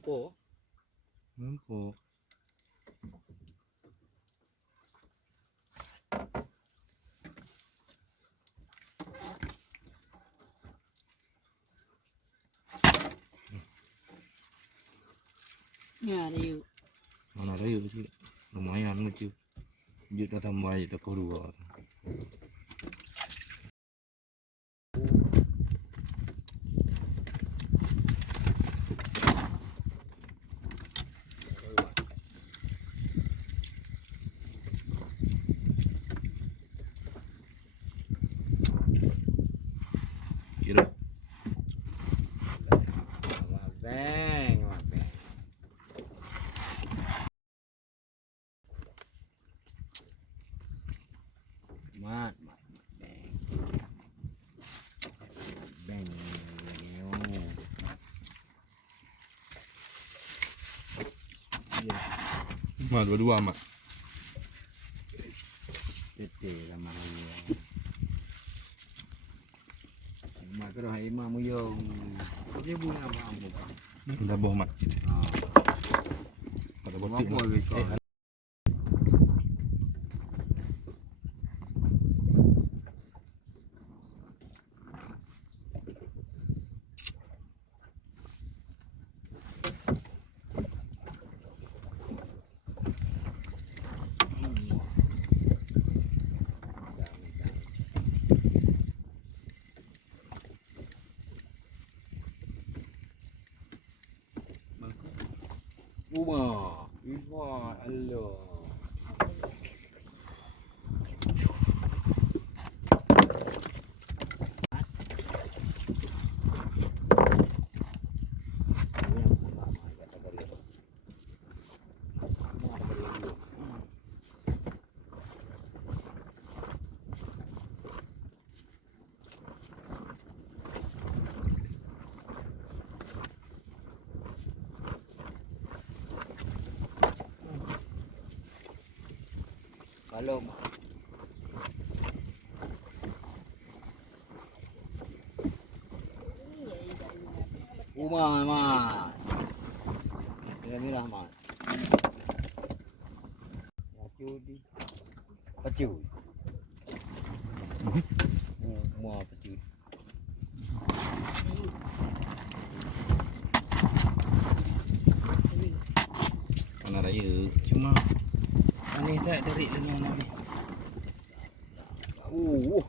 Empuk. Empuk. Ya, ada yuk. Mana ada yuk sih? Lumayan lucu. Juta tambah juta kedua. Kira. Bang. Mat, bang. Bang. Iya, Mah dua-dua mak. tete sama dia. Mak kerah imam muyong. Dia bunga apa? Udah boh mak. Ah, Ada apa botik mak. gitu. Uma, Iva, Allah. Kalau Uma mat. Merah mat. Pacudi. Pacudi. Uma pacudi. Mana ada yuk. Cuma aneh tak dari mana ni. Uh.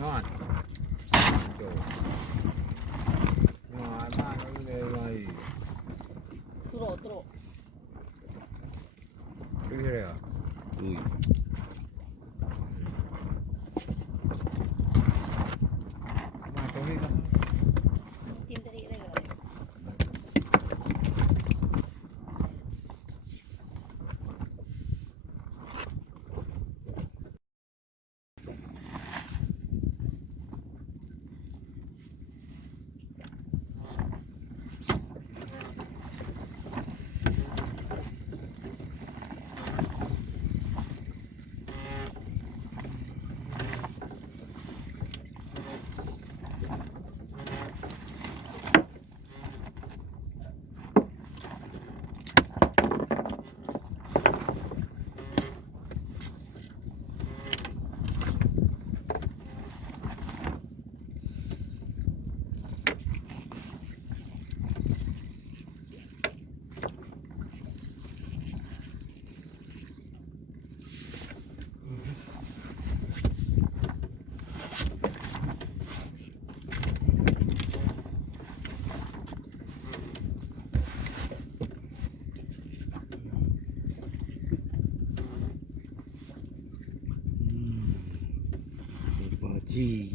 Ngon. Ngon mat lagi. Teruk. Ini ya. Ui. Mat tu ni. Tim tadi lagi. Baji.